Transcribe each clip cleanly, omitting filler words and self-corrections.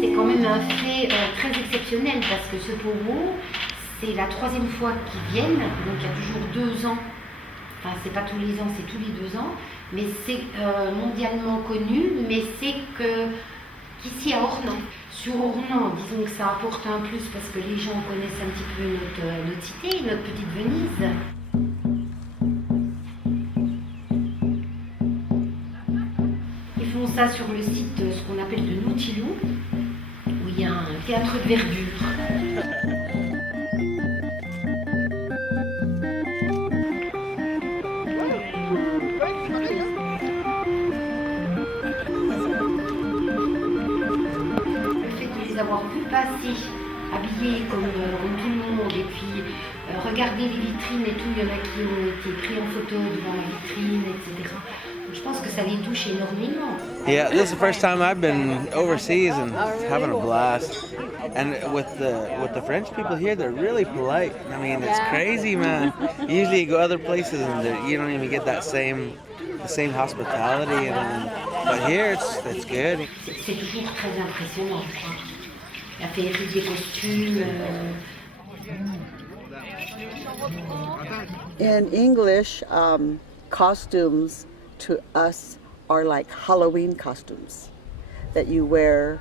C'est quand même un fait très exceptionnel parce que ce POWWOW, c'est la 3e fois qu'ils viennent, donc il y a toujours 2 ans, enfin c'est pas tous les ans, c'est tous les 2 ans, mais c'est mondialement connu, mais c'est qu'ici à Ornans. Sur Ornans, disons que ça apporte un plus parce que les gens connaissent un petit peu notre cité, notre petite Venise. Ils font ça sur le site, ce qu'on appelle de Noutilou, où il y a un théâtre de verdure. Avoir pu passer habillés comme tout le monde et puis regarder les vitrines et tout, il y en a qui ont été pris en photo devant la vitrine, etc. Donc, je pense que ça les touche énormément. Yeah, this is the first time I've been overseas and having a blast. And with the French people here, they're really polite. I mean, it's crazy, man. Usually you go other places and you don't even get the same hospitality. But here it's good. C'est toujours très impressionnant. La féerie des costumes. In English, costumes to us are like Halloween costumes that you wear.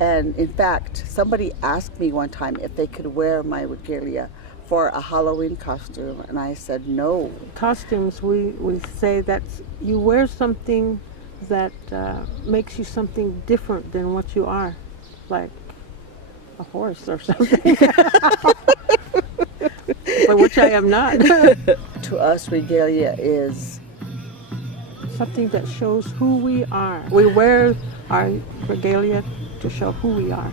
And in fact, somebody asked me one time if they could wear my regalia for a Halloween costume, and I said no. Costumes, we say that you wear something that makes you something different than what you are, like a horse or something, but which I am not. To us, regalia is something that shows who we are. We wear our regalia to show who we are.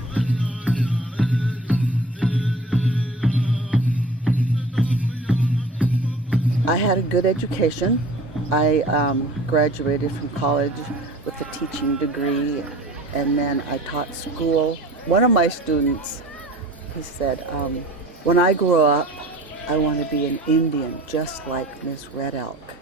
I had a good education. I graduated from college with a teaching degree, and then I taught school. One of my students, he said, when I grow up, I want to be an Indian, just like Miss Red Elk.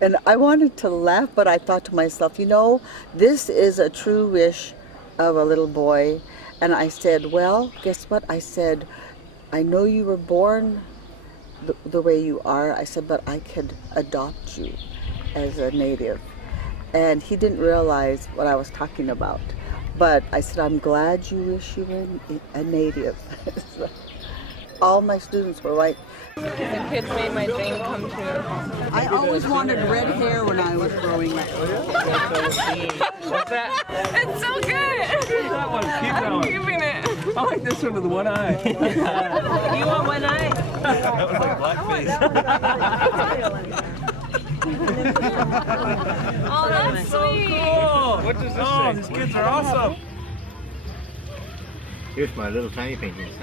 And I wanted to laugh, but I thought to myself, you know, this is a true wish of a little boy. And I said, well, guess what? I said, I know you were born the way you are. I said, but I could adopt you as a native. And he didn't realize what I was talking about. But I said, I'm glad you wish you were a native. So, all my students were white. The kids made my dream come true. I always wanted red hair when I was growing up. What's that? It's so good! That one, keep that I'm one. keeping it. I like this one with the one eye. You want one eye? That was like blackface. Oh, that's sweet. Cool. What does this say? These kids are awesome. Here's my little tiny paintings.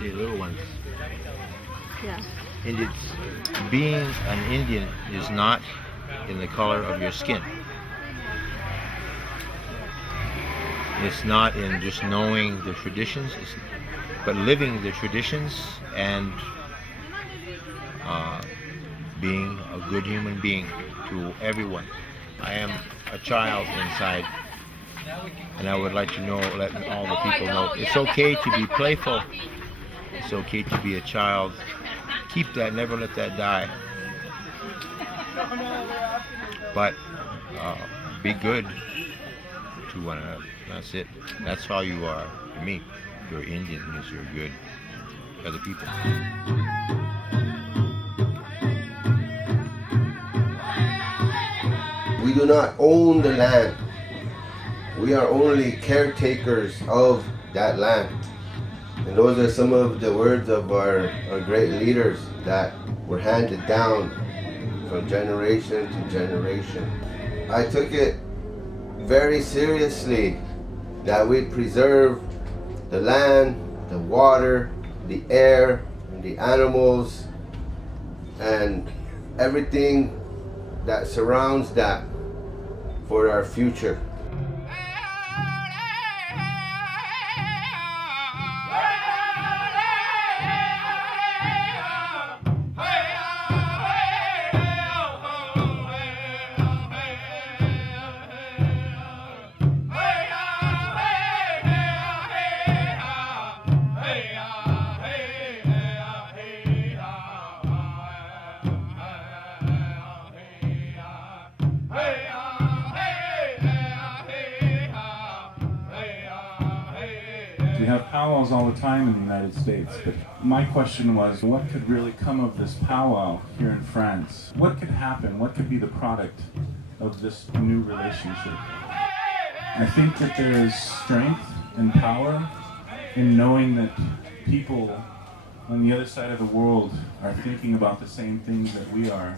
See, little ones. Yeah. And it's, being an Indian is not in the color of your skin. It's not in just knowing the traditions, but living the traditions and being a good human being to everyone. I am a child inside, and I would like to know, let all the people know, it's okay to be playful. It's okay to be a child. keep that, never let that die. But be good to one another. That's it. That's how you are to me. You're Indian because you're good to other people. We do not own the land. We are only caretakers of that land. And those are some of the words of our great leaders that were handed down from generation to generation. I took it very seriously that we preserve the land, the water, the air, and the animals, and everything that surrounds that for our future. We have powwows all the time in the United States, but my question was, what could really come of this powwow here in France? What could happen? What could be the product of this new relationship? I think that there is strength and power in knowing that people on the other side of the world are thinking about the same things that we are,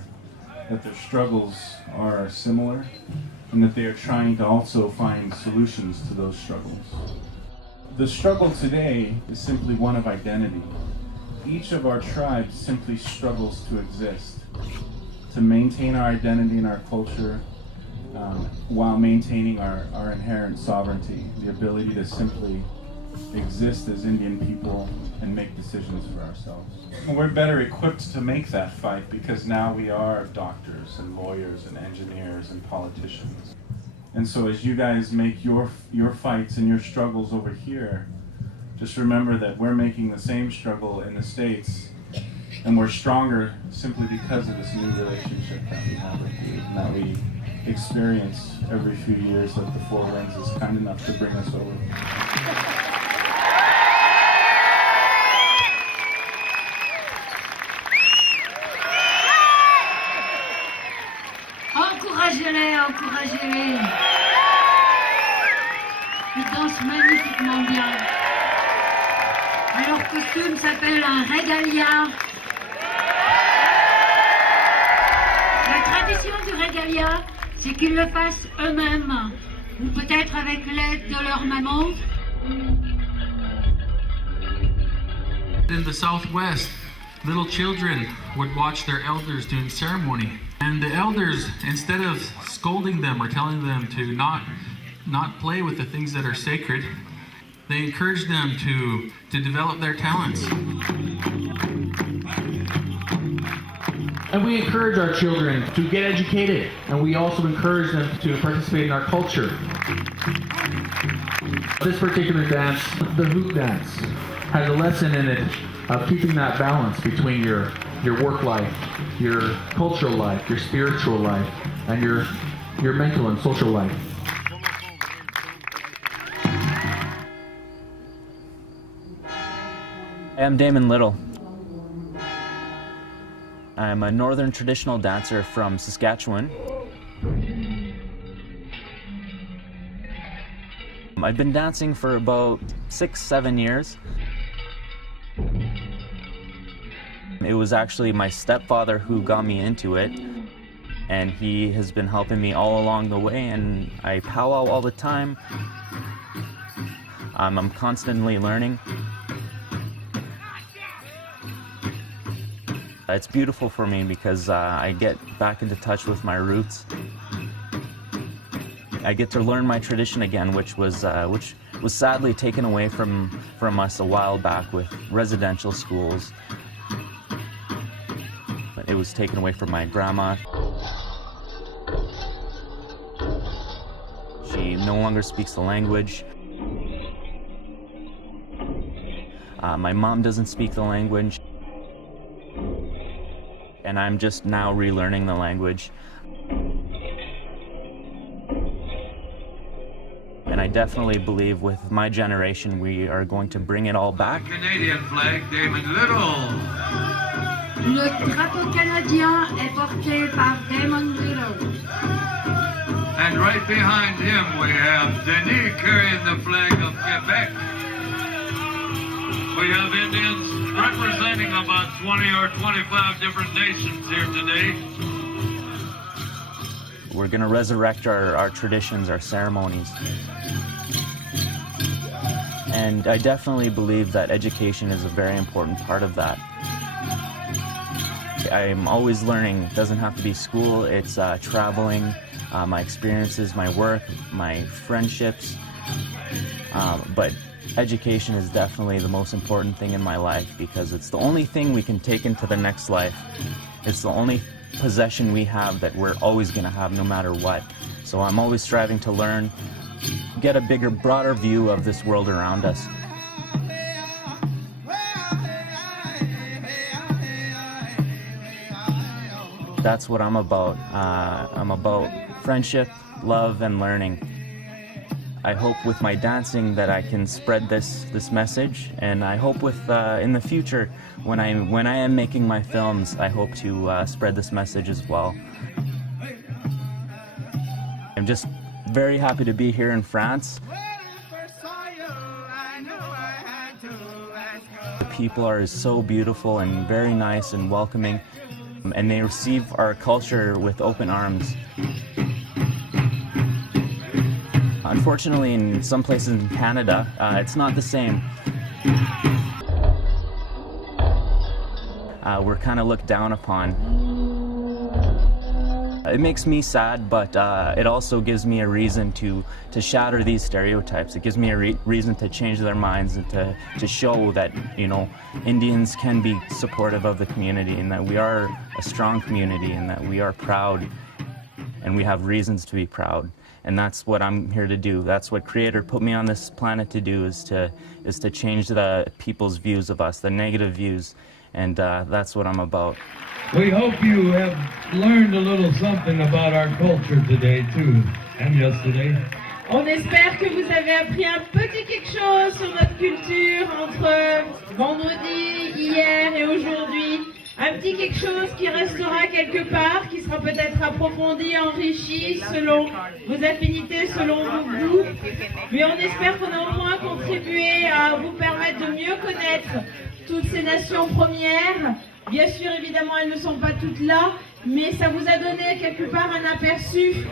that their struggles are similar, and that they are trying to also find solutions to those struggles. The struggle today is simply one of identity. Each of our tribes simply struggles to exist, to maintain our identity and our culture, while maintaining our inherent sovereignty, the ability to simply exist as Indian people and make decisions for ourselves. And we're better equipped to make that fight because now we are doctors and lawyers and engineers and politicians. And so as you guys make your fights and your struggles over here, just remember that we're making the same struggle in the States, and we're stronger simply because of this new relationship that we have with you, and that we experience every few years that the Four Winds is kind enough to bring us over. Encouragez-les, encouragez-les. Ils dansent magnifiquement bien. Et leur costume s'appelle un régalia. La tradition du régalia, c'est qu'ils le fassent eux-mêmes, ou peut-être avec l'aide de leur maman. In the Southwest, little children would watch their elders doing ceremony. And the elders, instead of scolding them or telling them to not play with the things that are sacred, they encourage them to develop their talents. And we encourage our children to get educated, and we also encourage them to participate in our culture. This particular dance, the hoop dance, has a lesson in it of keeping that balance between your work life, your cultural life, your spiritual life, and your mental and social life. I am Damon Little. I'm a northern traditional dancer from Saskatchewan. I've been dancing for about 6-7 years. It was actually my stepfather who got me into it, and he has been helping me all along the way, and I powwow all the time. I'm constantly learning. It's beautiful for me because I get back into touch with my roots. I get to learn my tradition again, which was sadly taken away from us a while back with residential schools. It was taken away from my grandma. She no longer speaks the language. My mom doesn't speak the language. and I'm just now relearning the language. And I definitely believe with my generation we are going to bring it all back. Canadian flag, Damon Little. Le drapeau canadien est porté par Damon Little. And right behind him we have Denis carrying the flag of Quebec. We have Indians representing about 20 or 25 different nations here today. We're going to resurrect our traditions, our ceremonies. And I definitely believe that education is a very important part of that. I'm always learning. It doesn't have to be school, it's traveling, my experiences, my work, my friendships. But education is definitely the most important thing in my life because it's the only thing we can take into the next life. It's the only possession we have that we're always going to have no matter what. So I'm always striving to learn, get a bigger, broader view of this world around us. That's what I'm about. I'm about friendship, love, and learning. I hope with my dancing that I can spread this message, and I hope with in the future when I am making my films, I hope to spread this message as well. I'm just very happy to be here in France. The people are so beautiful and very nice and welcoming, and they receive our culture with open arms. Unfortunately, in some places in Canada, it's not the same. We're kind of looked down upon. It makes me sad, but it also gives me a reason to shatter these stereotypes. It gives me a reason to change their minds and to show that, you know, Indians can be supportive of the community and that we are a strong community and that we are proud and we have reasons to be proud. And that's what I'm here to do. That's what Creator put me on this planet to do, is to change the people's views of us, the negative views, and that's what I'm about. We hope you have learned a little something about our culture today too, and yesterday. On espère que vous avez appris un petit quelque chose sur notre culture entre vendredi, hier et aujourd'hui. Un petit quelque chose qui restera quelque part, qui sera peut-être approfondi, enrichi selon vos affinités, selon vos goûts. Mais on espère qu'on a au moins contribué à vous permettre de mieux connaître toutes ces nations premières. Bien sûr, évidemment, elles ne sont pas toutes là, mais ça vous a donné quelque part un aperçu.